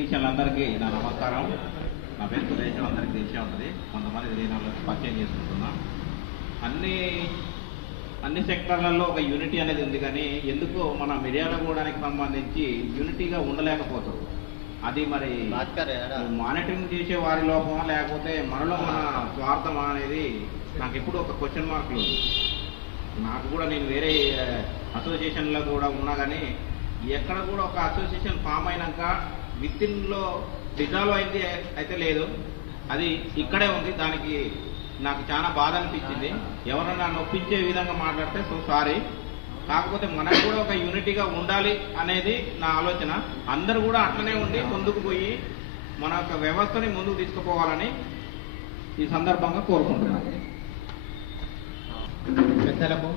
టెక్నీషియన్లందరికీ నా నమస్కారం. నా పేరు సురేష్, అందరికీ తెలిసే ఉంటుంది, కొంతమంది తెలియని వాళ్ళకి పరిచయం చేసుకుంటున్నాం. అన్ని సెక్టర్లలో ఒక యూనిటీ అనేది ఉంది, కానీ ఎందుకో మన మిర్యాలగూడానికి సంబంధించి యూనిటీగా ఉండలేకపోతారు. అది మరి మానిటరింగ్ చేసే వారి లోపమా లేకపోతే మనలో మన స్వార్థమా అనేది నాకు ఎప్పుడు ఒక క్వశ్చన్ మార్కులు. నాకు కూడా నేను వేరే అసోసియేషన్లో కూడా ఉన్నా, కానీ ఎక్కడ కూడా ఒక అసోసియేషన్ ఫామ్ అయినాక విత్ఇన్లో డిజాల్వ్ అయింది అయితే లేదు, అది ఇక్కడే ఉంది. దానికి నాకు చాలా బాధ అనిపించింది. ఎవరన్నా నొప్పించే విధంగా మాట్లాడితే సో సారీ. కాకపోతే మనకు కూడా ఒక యూనిటీగా ఉండాలి అనేది నా ఆలోచన. అందరూ కూడా అట్లనే ఉండి ముందుకు పోయి మన యొక్క వ్యవస్థని ముందుకు తీసుకుపోవాలని ఈ సందర్భంగా కోరుకుంటున్నాను. పెద్దలకు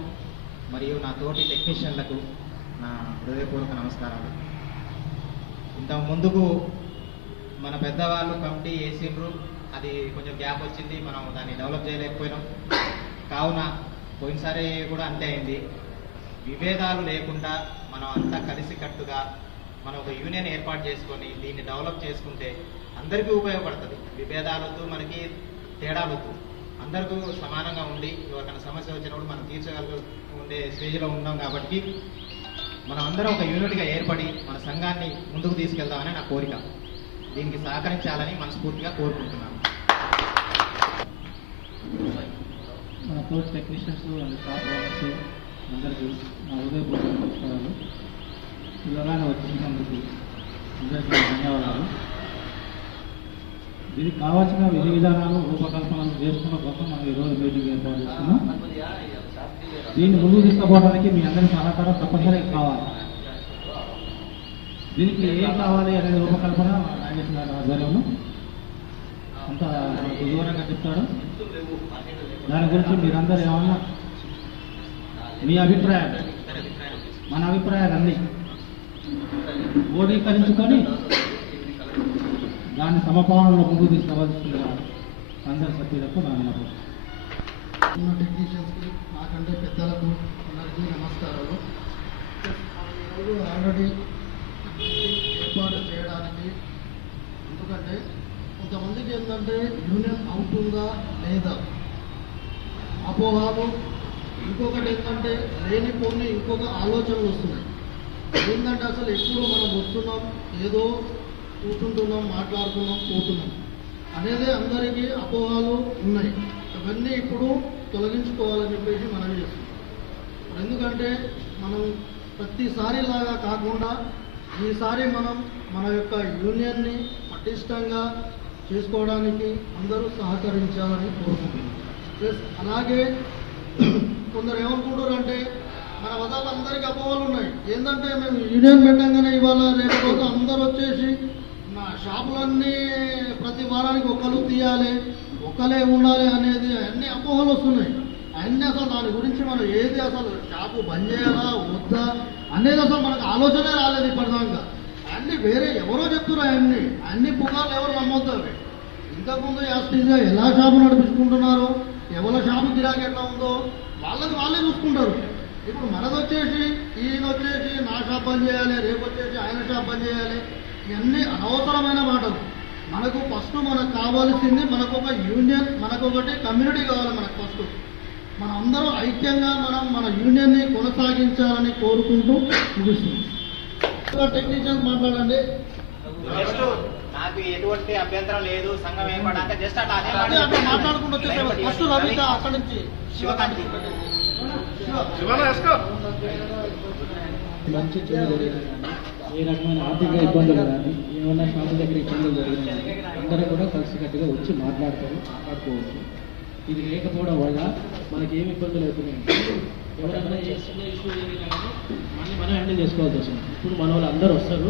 మరియు నా తోటి టెక్నీషియన్లకు నా హృదయపూర్వక నమస్కారాలు. ఇంత ముందుకు మన పెద్దవాళ్ళు కమిటీ వేసిండ్రు, అది కొంచెం గ్యాప్ వచ్చింది, మనం దాన్ని డెవలప్ చేయలేకపోయినాం. కావున పోయినసారి కూడా అంతే అయింది. విభేదాలు లేకుండా మనం అంతా కలిసికట్టుగా మనం ఒక యూనియన్ ఏర్పాటు చేసుకొని దీన్ని డెవలప్ చేసుకుంటే అందరికీ ఉపయోగపడుతుంది. విభేదాలతో మనకి తేడాలతో అందరికీ సమానంగా ఉండి ఎవరికైనా సమస్య వచ్చినప్పుడు మనం ఉండే స్టేజ్లో ఉన్నాం. కాబట్టి మనం అందరం ఒక యూనిట్గా ఏర్పడి మన సంఘాన్ని ముందుకు తీసుకెళ్దామని నా కోరిక. దీనికి సహకరించాలని మనస్ఫూర్తిగా కోరుకుంటున్నాను. మన coach technicians and staff members అందరికీ నా హృదయపూర్వక నమస్కారాలు. ఇలానే వచ్చినందుకు అందరికీ ధన్యవాదాలు. దీనికి కావాల్సిన విధి విధానాలు రూపకల్పనలు చేసుకున్న కోసం మనం ఈరోజు మీటింగ్ ఏర్పాటు చేస్తున్నాం. దీన్ని ముందుకు తీసుకుపోవడానికి మీ అందరి సహకారం తప్పనిసరిగా కావాలి. దీనికి ఏం కావాలి అనేది రూపకల్పన నాగేశ్వర గారి ఆధ్వర్యంలో అంత మనకు వివరంగా చెప్తాడు. దాని గురించి మీరందరూ ఏమన్నా మీ అభిప్రాయాలు మన అభిప్రాయాలు అన్నీ క్రోడీకరించుకొని దాన్ని సమపాలనలో ముందుకు తీసుకోవాల్సిందిగా అందరి సభ్యులకు నా విన్నపం. టెక్నీషియన్స్కి, నాకంటే పెద్దలకు అందరికీ నమస్కారాలు. ఈరోజు ఆల్రెడీ ఏర్పాటు చేయడానికి, ఎందుకంటే కొంతమందికి ఏంటంటే యూనియన్ అవుతుందా లేదా అపోహాలు, ఇంకొకటి ఏంటంటే లేనిపోని ఇంకొక ఆలోచనలు వస్తున్నాయి. ఏంటంటే అసలు ఎప్పుడు మనం వస్తున్నాం, ఏదో కూర్చుంటున్నాం, మాట్లాడుతున్నాం, పోతున్నాం అనేది అందరికీ అపోహాలు ఉన్నాయి. అవన్నీ ఇప్పుడు తొలగించుకోవాలని చెప్పేసి మనం చేస్తున్నాం. ఎందుకంటే మనం ప్రతిసారిలాగా కాకుండా ఈసారి మనం మన యొక్క యూనియన్ని పటిష్టంగా చేసుకోవడానికి అందరూ సహకరించాలని కోరుకుంటున్నాం. ప్లస్ అలాగే కొందరు ఏమనుకుంటారు అంటే మన వదాలు అందరికీ అపోహలు ఉన్నాయి. ఏంటంటే మేము యూనియన్ పెట్టంగానే ఇవాళ రేపు రోజు అందరూ వచ్చేసి నా షాపులన్నీ ప్రతి వారానికి ఒకరు తీయాలి, ఒకరే ఉండాలి అనేది అన్ని అపోహలు వస్తున్నాయి. అన్నీ అసలు దాని గురించి మనం ఏది అసలు షాపు బంద్ చేయాలా వద్దా అనేది అసలు మనకు ఆలోచనే రాలేదు ఇప్పటిదాకా. అన్నీ వేరే ఎవరో చెప్తున్నారు. అన్ని పుకార్లు ఎవరు నమ్మొద్దారు. ఇంతకుముందు యాస్టీగా ఎలా షాపు నడిపించుకుంటున్నారో, ఎవరి షాపు గిరాకీ ఎట్లా ఉందో వాళ్ళకి వాళ్ళే చూసుకుంటారు. ఇప్పుడు మనది వచ్చేసి ఈయన వచ్చేసి నా షాప్ బంద్ చేయాలి, రేపు వచ్చేసి ఆయన షాప్ బంద్ చేయాలి, ఇవన్నీ అనవసరమైన మాటలు. మనకు ఫస్ట్ మనకు కావాల్సింది మనకు ఒక యూనియన్, మనకు ఒకటి కమ్యూనిటీ కావాలి. మనకు ఫస్ట్ మనం అందరూ ఐక్యంగా మన యూనియన్ని కొనసాగించాలని కోరుకుంటూ ముగిస్తుంది. టెక్నీషియన్స్ మాట్లాడండి. నాకు ఎటువంటి అభ్యంతరం లేదు. సంఘం ఏర్పడాక జస్ట్ మాట్లాడుకుంటూ వచ్చేసారు. ఫస్ట్ రవి అక్కడి నుంచి శివకాంతి మంచి చెడు జరిగినా కానీ, ఏ రకమైన ఆర్థిక ఇబ్బందులు కానీ, ఏమన్నా షాపుల దగ్గర ఇబ్బందులు జరిగినా కానీ అందరూ కూడా కలిసికట్టుగా వచ్చి మాట్లాడుకోవచ్చు. ఇది లేకపోవడం వల్ల మనకి ఏమి ఇబ్బందులు అవుతున్నాయంటే ఎవరైనా ఏ చిన్న ఇష్యూ జరిగినా కానీ మనం హ్యాండిల్ చేసుకోవాల్సి వస్తుంది. ఇప్పుడు మన వాళ్ళు అందరూ వస్తారు,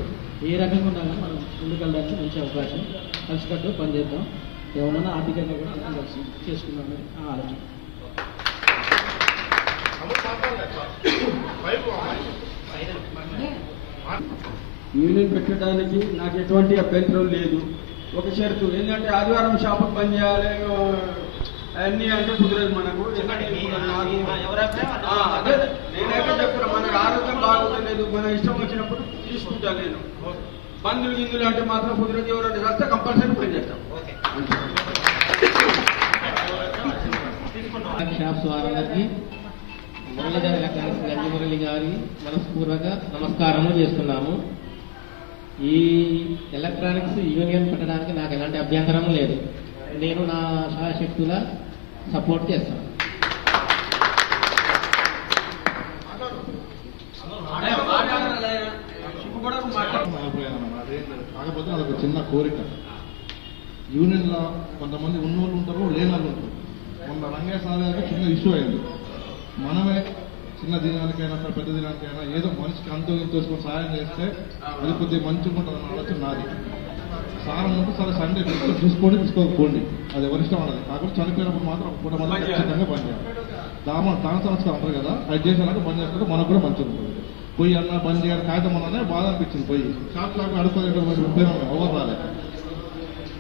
ఏ రకంగా ఉన్నా కానీ మనం ముందుకెళ్ళడానికి మంచి అవకాశం. కలిసికట్టుగా పనిచేద్దాం, ఎవరైనా ఆర్థికంగా కూడా మనం కలిసి చేసుకుందామని ఆ ఆలోచన. యూనియన్ పెట్టడానికి నాకు ఎటువంటి అభ్యంతరం లేదు. ఒక షరతు ఏంటంటే ఆదివారం షాపు బంద్ చేయాలి అన్నీ అంటే కుదరదు మనకు. నేనైతే చెప్తున్నా, మనకు ఆరోగ్యం బాగుండలేదు, మన ఇష్టం వచ్చినప్పుడు తీసుకుంటాను నేను. బంధువులు గిందులు అంటే మాత్రం కుదిరేది ఎవరైనా చేస్తే కంపల్సరీ పని చేస్తాం. షాప్స్ వారందరికీ మురళీధర్ ఎలక్ట్రానిక్స్ గంజి మురళి గారి మనస్పూర్వక నమస్కారము చేస్తున్నాము. ఈ ఎలక్ట్రానిక్స్ యూనియన్ పెట్టడానికి నాకు ఎలాంటి అభ్యంతరం లేదు. నేను నా శాయశక్తుల సపోర్ట్ చేస్తాను. కాకపోతే వాళ్ళకి చిన్న కోరిక, యూనియన్లో కొంతమంది ఉన్నోళ్ళు ఉంటారు, లేనోళ్ళు ఉంటారు. మొన్న రంగయ్య సార్ గారికి చిన్న ఇష్యూ అయింది. మనమే చిన్న దినానికైనా పెద్ద దినానికైనా ఏదో మనిషికి అంతో ఇంత తీసుకొని సాయం చేస్తే అది కొద్దిగా మంచిగా ఉంటుందని ఆలోచన నాది. సార్ ఉన్నప్పుడు సరే సండే చూసుకోండి, తీసుకోకపోండి, అది ఎవరిష్టం ఉండదు. కాకపోతే చనిపోయినప్పుడు మాత్రం ఒక పూట మాత్రం ఖచ్చితంగా బంద్ చేయాలి. దాన సంస్కారం అంటారు కదా, అది చేసేలాగా బంద్ చేసుకుంటే మనకు కూడా మంచిగా ఉంటుంది. పొయ్యి అన్న బంద్ చేయాలి కాగితం అన్ననే బాధ అనిపించింది. పొయ్యి షాప్ అడుకోలేటువంటి ఉపయోగం ఎవరు రాలేదు.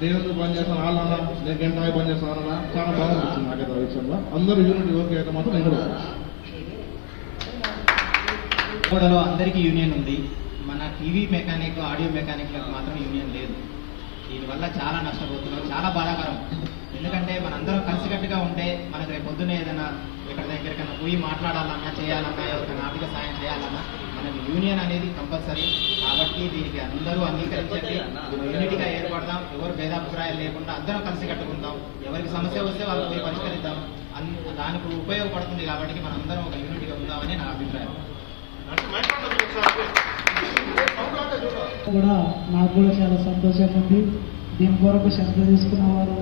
నేను బంద్ చేస్తాను వాళ్ళన్నా, నేను గంట బంద్ చేస్తానన్నా చాలా బాగా అనిపించింది నాకైతే ఆ విషయంలో. అందరూ యూనిట్ ఓకే అయితే మాత్రం నేను కూడా అందరికీ యూనియన్ ఉంది. మన టీవీ మెకానిక్, ఆడియో మెకానిక్లకు మాత్రం యూనియన్ లేదు. దీనివల్ల చాలా నష్టపోతున్నాం, చాలా బాధాకరం. ఎందుకంటే మనందరం కలిసికట్టుగా ఉంటే మనకు రేపు పొద్దున్నే ఏదైనా ఎక్కడికైనా పోయి మాట్లాడాలన్నా, చేయాలన్నా, ఎవరికైనా ఆర్థిక సాయం చేయాలన్నా మనకి యూనియన్ అనేది కంపల్సరీ. కాబట్టి దీనికి అందరూ అంగీకరించండి, యూనిటీగా ఏర్పడదాం, ఎవరు భేదాభిప్రాయాలు లేకుండా అందరం కలిసి కట్టుకుందాం. ఎవరికి సమస్య వస్తే వాళ్ళు పోయి పరిష్కరిద్దాం. దానికి ఉపయోగపడుతుంది. కాబట్టి మనం అందరం ఒక యూనిటీగా ఉందామని నా అభిప్రాయం. కూడా నాకు కూడా చాలా సంతోషంగా ఉంది. దీని కొరకు శ్రద్ధ తీసుకున్న వారు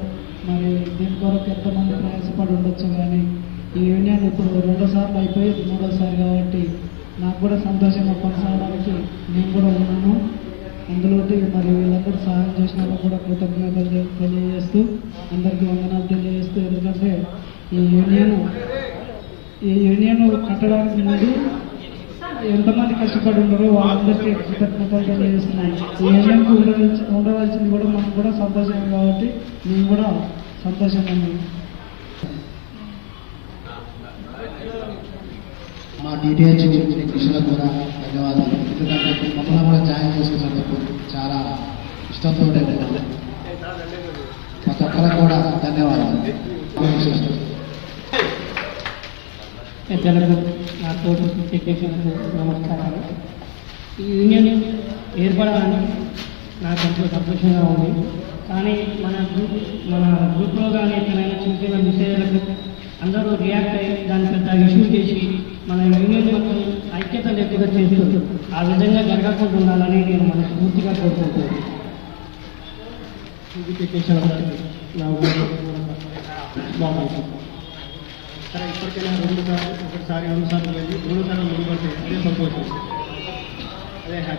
మరి దీని కొరకు ఎంతమంది ప్రయాసపడి ఉండొచ్చు. కానీ ఈ యూనియన్ ఇప్పుడు 2 సార్లు అయిపోయి 3వ సారి కాబట్టి నాకు కూడా సంతోషంగా కొనసాగడానికి నేను కూడా ఉన్నాను. అందులోటి మరి వీళ్ళందరూ సహాయం చేసిన వాళ్ళకు కూడా కృతజ్ఞతలు తెలియజేస్తూ అందరికీ వందనాలు తెలియజేస్తూ, ఎందుకంటే ఈ యూనియన్ కట్టడానికి ముందు ఎంతమంది కష్టపడి ఉన్నారో వాళ్ళందరికీ కృతజ్ఞతలు తెలియజేస్తున్నాను. ఈ యూనియన్కు ఉండవలసింది కూడా మనకు కూడా సంతోషం కాబట్టి మేము కూడా సంతోషంగా ఉన్నాం. మా డిటిహెచ్ టెక్నీషియన్లకు కూడా ధన్యవాదాలు. ఎందుకంటే మమ్మల్ని కూడా జాయిన్ చేసుకున్నందుకు చాలా ఇష్టంతో ప్రతి ఒక్కరికి కూడా ధన్యవాదాలు. పెద్దలకు, నా తోటి టెక్నీషియన్లకు నమస్కారాలు. ఈ యూనియన్ ఏర్పడాలని నాకు ఎంతో సంతోషంగా ఉంది. కానీ మన గ్రూప్లో కానీ ఎక్కడైనా చిన్న చిన్న విషయాలకు అందరూ రియాక్ట్ అయ్యి దాన్ని పెద్ద ఇష్యూ చేసి మన యూనియన్ మొత్తం ఐక్యత లేకుండా చేస్తూ ఆ విధంగా జరగకుండా ఉండాలని నేను మనస్ఫూర్తిగా కోరుకుంటున్నాను. సరే, ఇప్పటికైనా 2 సార్లు, 1 సారి 2 సార్లు వెళ్ళి 3 సార్లు ముందు పడితే అదే సంతోషం, అదే హ్యాపీ.